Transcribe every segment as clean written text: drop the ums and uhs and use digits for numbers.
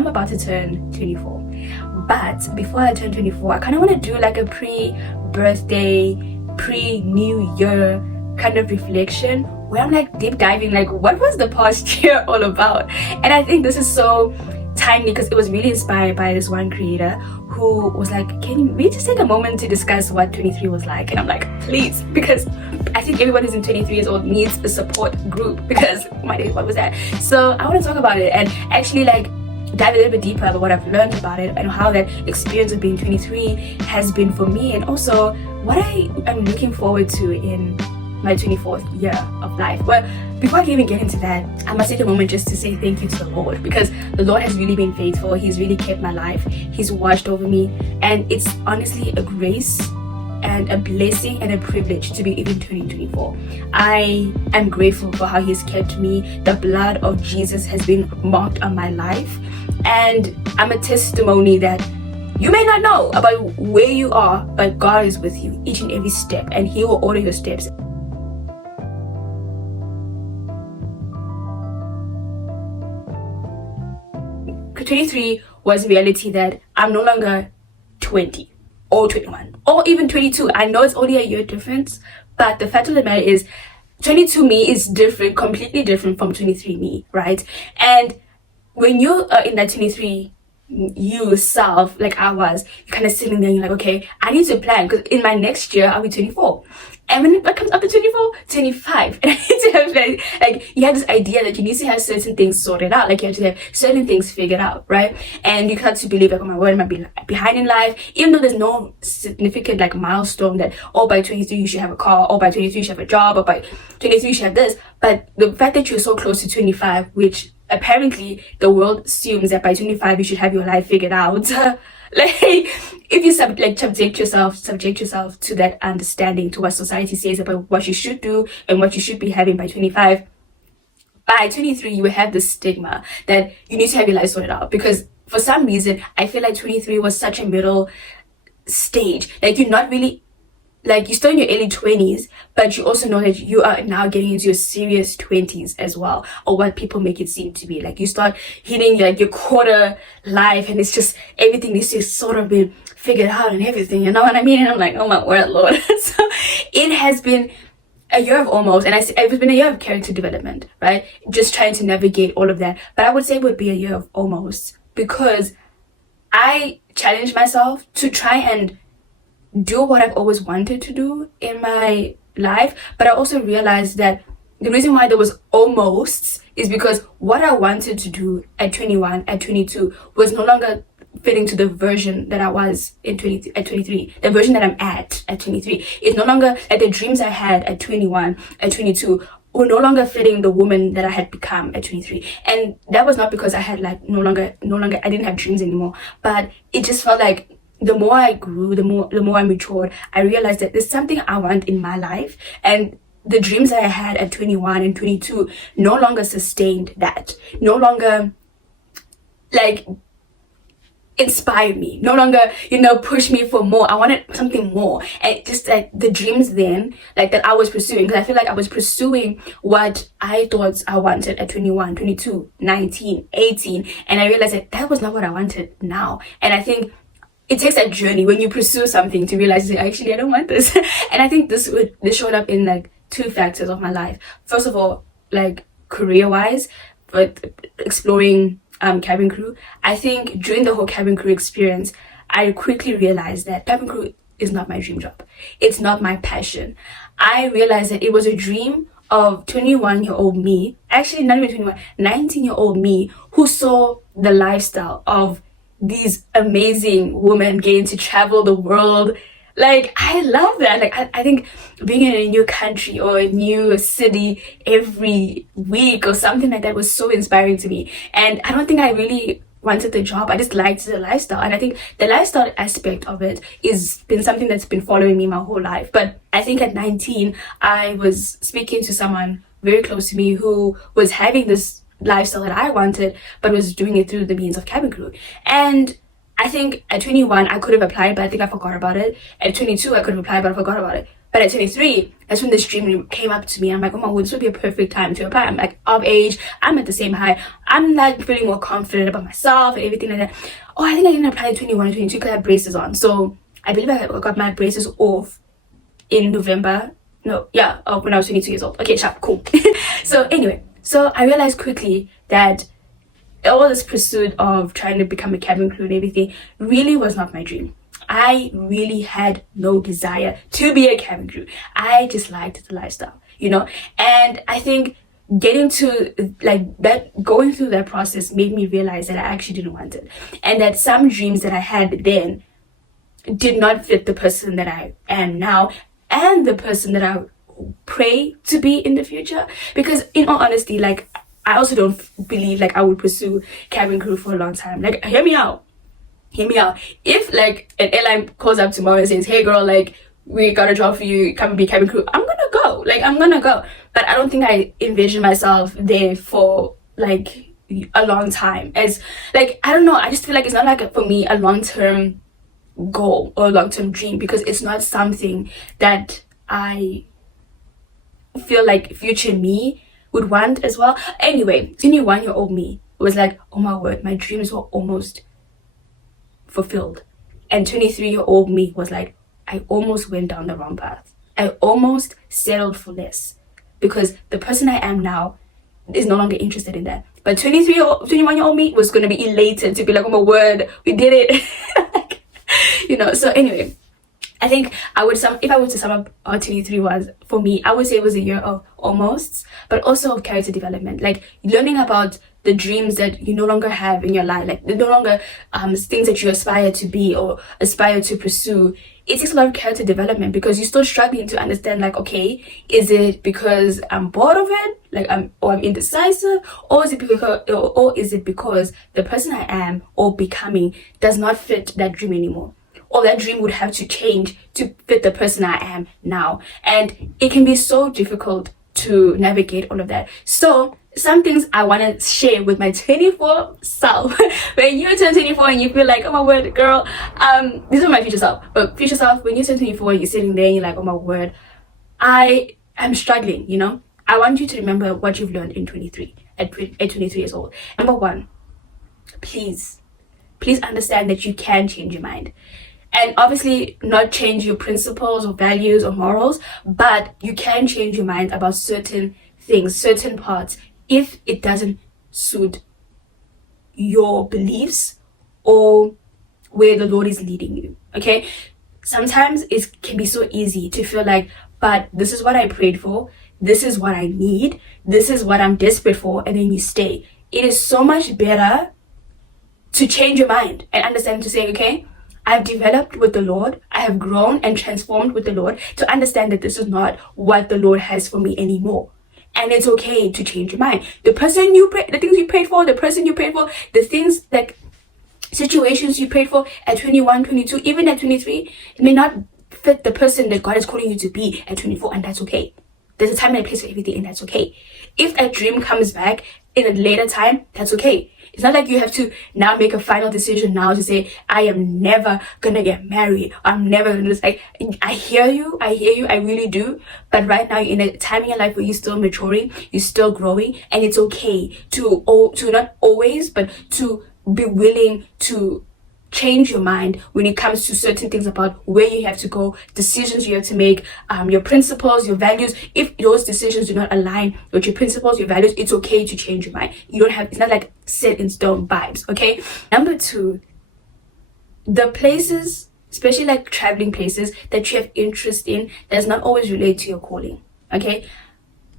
I'm about to turn 24. But before I turn 24, I kind of want to do like a pre-birthday, pre-new year kind of reflection where I'm like deep diving, like what was the past year all about? And I think this is so timely because it was really inspired by this one creator who was like, can we just take a moment to discuss what 23 was like? And I'm like, please, because I think everyone who's in 23 years old needs a support group, because my day, what was that? So I want to talk about it and actually like dive a little bit deeper about what I've learned about it and how that experience of being 23 has been for me, and also what I am looking forward to in my 24th year of life. But before I can even get into that, I must take a moment just to say thank you to the Lord, because the Lord has really been faithful. He's really kept my life. He's watched over me, and it's honestly a grace and a blessing and a privilege to be even turning 24. I am grateful for how He's kept me. The blood of Jesus has been marked on my life, and I'm a testimony that you may not know about where you are, but God is with you each and every step, and He will order your steps. 23 was reality that I'm no longer 20 or 21 or even 22. I know it's only a year difference, but the fact of the matter is 22 me is different, completely different from 23 me, right? And when you are in that 23 yourself, like I was, you're kind of sitting there and you're like, okay, I need to plan, because in my next year I'll be 24, and when it comes up to 24, 25, and I need to have like you have this idea that you need to have certain things sorted out, like you have to have certain things figured out, right? And you start to believe like, oh my word, am I behind in life? Even though there's no significant like milestone that, oh, by 23 you should have a car, or by 23 you should have a job, or by 23 you should have this. But the fact that you're so close to 25, which apparently the world assumes that by 25 you should have your life figured out. Like if you subject yourself to that understanding, to what society says about what you should do and what you should be having by 25, by 23 you will have the stigma that you need to have your life sorted out. Because for some reason I feel like 23 was such a middle stage, like you're not really, like you're still in your early 20s, but you also know that you are now getting into your serious 20s as well, or what people make it seem to be. Like you start hitting like your quarter life, and it's just everything needs to sort of be figured out and everything, you know what I mean? And I'm like, oh my word, Lord. So it has been a year of almost, and it's been a year of character development, right? Just trying to navigate all of that. But I would say it would be a year of almost, because I challenged myself to try and do what I've always wanted to do in my life. But I also realized that the reason why there was almost is because what I wanted to do at 21, at 22 was no longer fitting to the version that I was at 23. The version that I'm at 23 is no longer like the dreams I had at 21, at 22 were no longer fitting the woman that I had become at 23. And that was not because I had like no longer I didn't have dreams anymore, but it just felt like the more I grew, the more I matured, I realized that there's something I want in my life, and the dreams that I had at 21 and 22 no longer sustained that, no longer like inspired me, no longer, push me for more. I wanted something more. And just like the dreams then, like that I was pursuing, because I feel like I was pursuing what I thought I wanted at 21, 22, 19, 18, and I realized that that was not what I wanted now. And I think it takes that journey when you pursue something to realize that actually I don't want this. And I think this showed up in like two factors of my life. First of all, like career-wise, but exploring cabin crew. I think during the whole cabin crew experience, I quickly realized that cabin crew is not my dream job. It's not my passion. I realized that it was a dream of 21-year-old me, actually not even 21, 19-year-old me, who saw the lifestyle of these amazing women getting to travel the world. Like, I love that. Like, I think being in a new country or a new city every week or something like that was so inspiring to me. And I don't think I really wanted the job. I just liked the lifestyle. And I think the lifestyle aspect of it is been something that's been following me my whole life. But I think at 19, I was speaking to someone very close to me who was having this lifestyle that I wanted, but was doing it through the means of cabin crew. And I think at 21 I could have applied, but I think I forgot about it. At 22 I could have applied, but I forgot about it. But at 23, that's when this dream came up to me. I'm like, oh my word, this would be a perfect time to apply. I'm like of age, I'm at the same height, I'm like feeling more confident about myself and everything like that. Oh, I think I didn't apply at 21 or 22 because I had braces on. So I believe I got my braces off in November. No, yeah, when I was 22 years old. Okay, sharp, cool. So anyway, so I realized quickly that all this pursuit of trying to become a cabin crew and everything really was not my dream. I really had no desire to be a cabin crew. I just liked the lifestyle, you know? And I think getting to like that, going through that process made me realize that I actually didn't want it. And that some dreams that I had then did not fit the person that I am now and the person that I pray to be in the future. Because in all honesty, like, I also don't believe like I would pursue cabin crew for a long time. Like, hear me out. If like an airline calls up tomorrow and says, hey girl, like, we got a job for you, come and be cabin crew, I'm gonna go. But I don't think I envision myself there for like a long time. As like, I don't know, I just feel like it's not like for me a long-term goal or a long-term dream, because it's not something that I feel like future me would want as well. Anyway, 21-year-old me was like, oh my word, my dreams were almost fulfilled. And 23-year-old me was like, I almost went down the wrong path. I almost settled for less, because the person I am now is no longer interested in that. But 21-year-old me was going to be elated to be like, oh my word, we did it. Like, you know. So anyway, I think if I were to sum up what 23 was for me, I would say it was a year of almost, but also of character development, like learning about the dreams that you no longer have in your life, like they're no longer things that you aspire to be or aspire to pursue. It takes a lot of character development, because you're still struggling to understand, like, okay, is it because I'm bored of it, like I'm indecisive, or is it because the person I am or becoming does not fit that dream anymore? Or that dream would have to change to fit the person I am now. And it can be so difficult to navigate all of that. So some things I want to share with my 24 self. When you turn 24 and you feel like, oh my word, girl, this is my future self. But future self, when you turn 24 and you're sitting there and you're like, oh my word, I am struggling, you know? I want you to remember what you've learned in 23, at 23 years old. Number one, please understand that you can change your mind. And obviously not change your principles or values or morals, but you can change your mind about certain things, certain parts, if it doesn't suit your beliefs or where the Lord is leading you. Okay? Sometimes it can be so easy to feel like, but this is what I prayed for, this is what I need, this is what I'm desperate for, and then you stay. It is so much better to change your mind and understand, to say, okay, I've developed with the Lord, I have grown and transformed with the Lord to understand that this is not what the Lord has for me anymore. And it's okay to change your mind. The things you prayed for, the things, like situations you prayed for at 21, 22, even at 23, it may not fit the person that God is calling you to be at 24, and that's okay. There's a time and a place for everything, and that's okay. If a dream comes back in a later time, that's okay. It's not like you have to now make a final decision now to say, I am never gonna get married. I'm never gonna do this. Like, I hear you, I really do. But right now, you're in a time in your life where you're still maturing, you're still growing, and it's okay to not always, but to be willing to change your mind when it comes to certain things about where you have to go, decisions you have to make, your principles, your values. If those decisions do not align with your principles, your values, it's okay to change your mind. It's not like set in stone vibes, okay? Number two, the places, especially like traveling places that you have interest in, does not always relate to your calling, okay?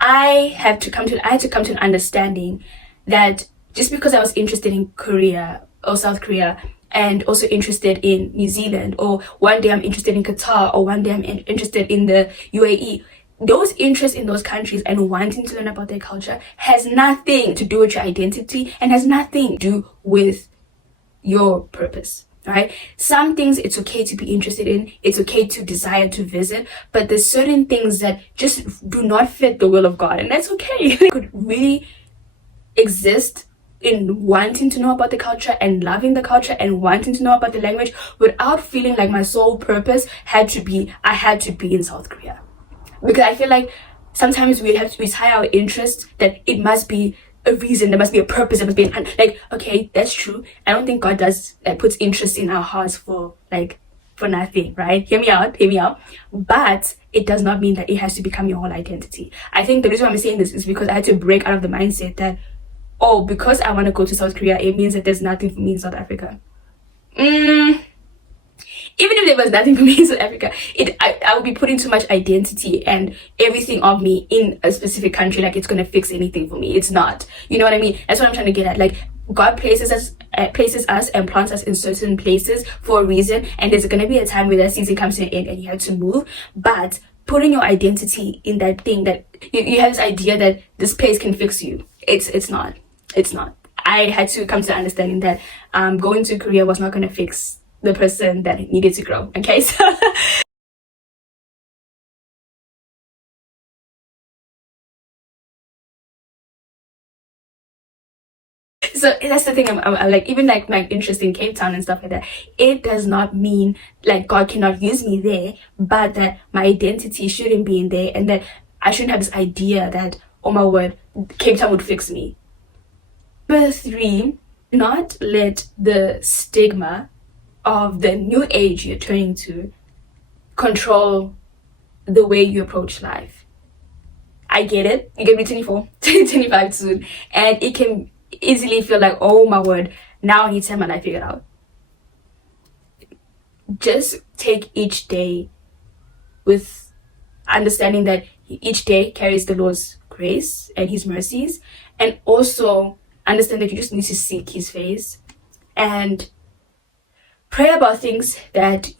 I had to come to an understanding that just because I was interested in Korea or South Korea, and also interested in New Zealand, or one day I'm interested in Qatar, or one day I'm interested in the UAE, those interests in those countries and wanting to learn about their culture has nothing to do with your identity and has nothing to do with your purpose. Right? Some things it's okay to be interested in, it's okay to desire to visit, but there's certain things that just do not fit the will of God, and that's okay. It could really exist in wanting to know about the culture and loving the culture and wanting to know about the language without feeling like my sole purpose I had to be in South Korea. Because I feel like sometimes we tie our interest that it must be a reason, there must be a purpose, there must be like, okay, that's true. I don't think God does puts interest in our hearts for nothing, right? Hear me out. But it does not mean that it has to become your whole identity. I think the reason why I'm saying this is because I had to break out of the mindset that, oh, because I want to go to South Korea, it means that there's nothing for me in South Africa. Even if there was nothing for me in South Africa, I would be putting too much identity and everything of me in a specific country, like it's gonna fix anything for me. It's not. You know what I mean? That's what I'm trying to get at. Like, God places us and plants us in certain places for a reason, and there's gonna be a time where that season comes to an end and you have to move. But putting your identity in that thing, that you have this idea that this place can fix you, it's not. I had to come to the understanding that going to Korea was not gonna fix the person that needed to grow. Okay, so so that's the thing. I'm like, even like my interest in Cape Town and stuff like that, it does not mean like God cannot use me there, but that my identity shouldn't be in there, and that I shouldn't have this idea that, oh my word, Cape Town would fix me. Number 3, not let the stigma of the new age you're turning to control the way you approach life. I get it. You're gonna be 24, 25 soon, and it can easily feel like, oh my word, now I need to have my life figured out. Just take each day with understanding that each day carries the Lord's grace and His mercies, and also understand that you just need to seek His face and pray about things that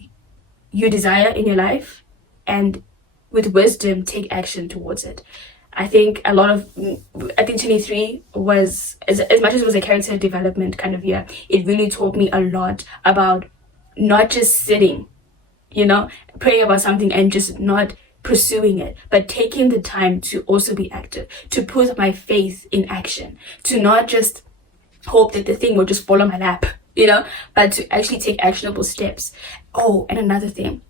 you desire in your life, and with wisdom take action towards it. I think 23 was, as much as it was a character development kind of year, it really taught me a lot about not just sitting, praying about something and just not pursuing it, but taking the time to also be active, to put my faith in action, to not just hope that the thing will just fall on my lap, but to actually take actionable steps. Oh, and another thing,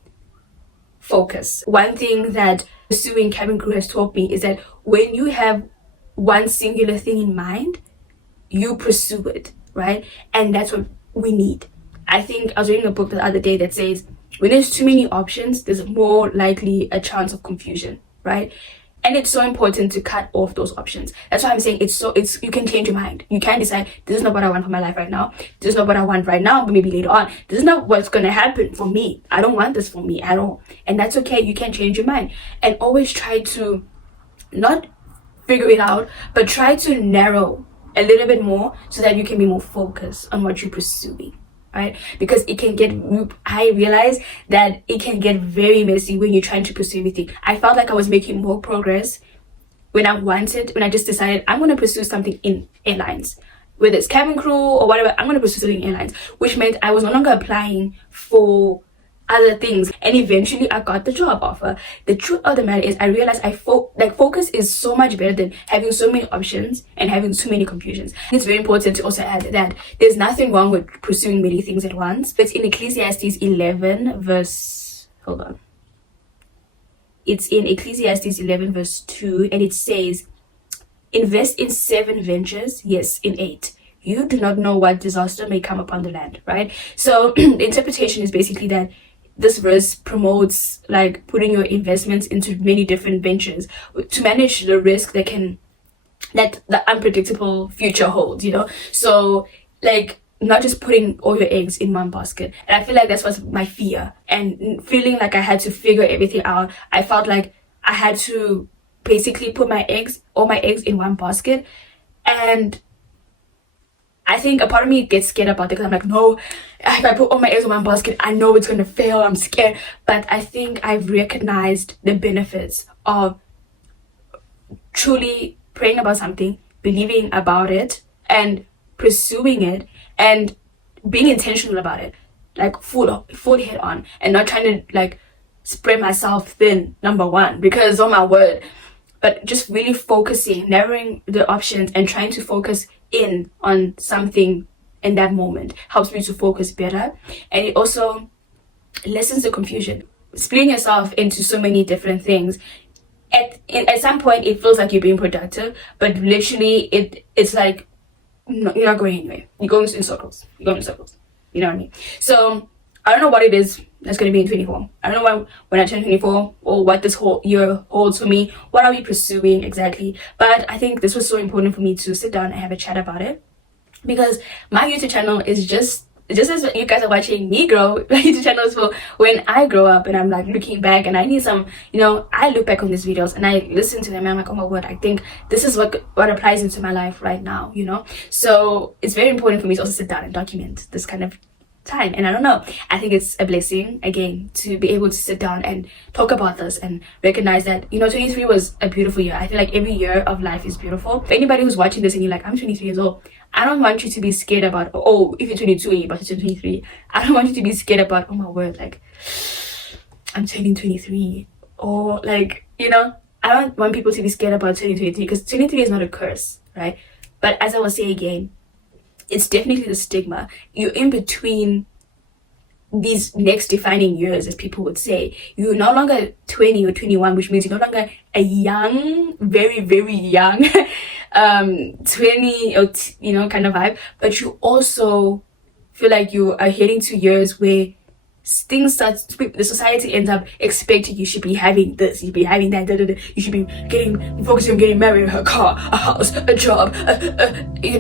focus. One thing that pursuing cabin crew has taught me is that when you have one singular thing in mind, you pursue it, right? And that's what we need. I think I was reading a book the other day that says when there's too many options, there's more likely a chance of confusion, right? And it's so important to cut off those options. That's why I'm saying you can change your mind. You can decide, this is not what I want for my life right now. This is not what I want right now, but maybe later on. This is not what's going to happen for me. I don't want this for me at all. And that's okay. You can change your mind. And always try to not figure it out, but try to narrow a little bit more so that you can be more focused on what you're pursuing. Right? Because I realized that it can get very messy when you're trying to pursue everything. I felt like I was making more progress when I just decided I'm going to pursue something in airlines, whether it's cabin crew or whatever. I'm going to pursue something in airlines, which meant I was no longer applying for other things, and eventually I got the job offer. The truth of the matter is, I realized focus is so much better than having so many options and having too many confusions. It's very important to also add that there's nothing wrong with pursuing many things at once. It's in Ecclesiastes 11 verse, hold on. It's in Ecclesiastes 11 verse 2, and it says, invest in 7 ventures, yes, in 8. You do not know what disaster may come upon the land, right? So the interpretation is basically that this verse promotes like putting your investments into many different ventures to manage the risk that the unpredictable future holds, So like not just putting all your eggs in one basket. And I feel like that's what's my fear. And feeling like I had to figure everything out. I felt like I had to basically put all my eggs in one basket. And I think a part of me gets scared about it because I'm like, no, if I put all my eggs in one basket, I know it's going to fail. I'm scared. But I think I've recognized the benefits of truly praying about something, believing about it, and pursuing it, and being intentional about it, like full head on, and not trying to like spread myself thin, number one, because oh my word, but just really focusing, narrowing the options and trying to focus in on something in that moment, helps me to focus better, and it also lessens the confusion. Splitting yourself into so many different things, at some point it feels like you're being productive, but literally it's like, no, you're not going anywhere. You're going in circles. You're going in circles. You know what I mean? So I don't know what it is that's going to be in 24. I don't know when I turn 24 or what this whole year holds for me. What are we pursuing exactly? But I think this was so important for me to sit down and have a chat about it, because my YouTube channel is just as you guys are watching me grow. My YouTube channel is for when I grow up and I'm like looking back and I need some, I look back on these videos and I listen to them and I'm like, oh my word, I think this is what applies into my life right now, So it's very important for me to also sit down and document this kind of time. And I don't know, I think it's a blessing again to be able to sit down and talk about this and recognize that 23 was a beautiful year. I feel like every year of life is beautiful. For anybody who's watching this and you're like, I'm 23 years old, I don't want you to be scared about, oh, if you're 22 and you're about to turn 23, I don't want you to be scared about, oh my word, like I'm turning 23, or like, I don't want people to be scared about turning 23, because 23 is not a curse, right? But as I will say again, it's definitely the stigma. You're in between these next defining years, as people would say. You're no longer 20 or 21, which means you're no longer a young, very, very young 20 or kind of vibe, but you also feel like you are heading to years where things start, the society ends up expecting you should be having this, you should be having that, you should be focusing on getting married, a car, a house, a job, and you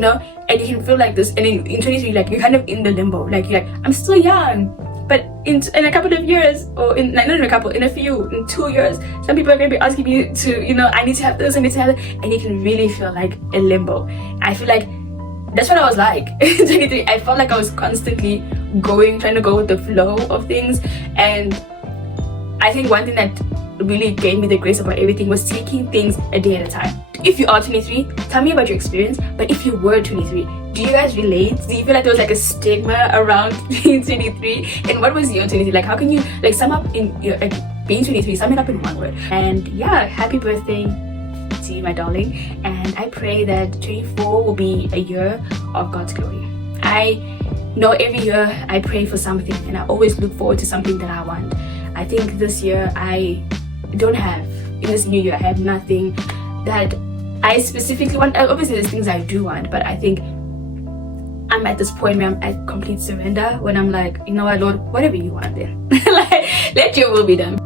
can feel like this. And in 23, like you're kind of in the limbo, like you're like, I'm still young, but in a couple of years, or in 2 years, some people are going to be asking you to, I need to have this, I need to have that, and you can really feel like a limbo. I feel like that's what I was like in 23. I felt like I was constantly trying to go with the flow of things. And I think one thing that really gave me the grace about everything was taking things a day at a time. If you are 23, tell me about your experience. But if you were 23, do you guys relate? Do you feel like there was like a stigma around being 23? And what was your 23? Like, how can you like sum up in your being 23, sum it up in one word? And yeah, happy birthday to you, my darling. And I pray that 24 will be a year of God's glory. I know every year I pray for something and I always look forward to something that I want. I think this year I don't have, in this new year, I have nothing that I specifically want. Obviously there's things I do want, but I think I'm at this point where I'm at complete surrender, when I'm like, you know what, Lord, whatever you want then. Like, let your will be done.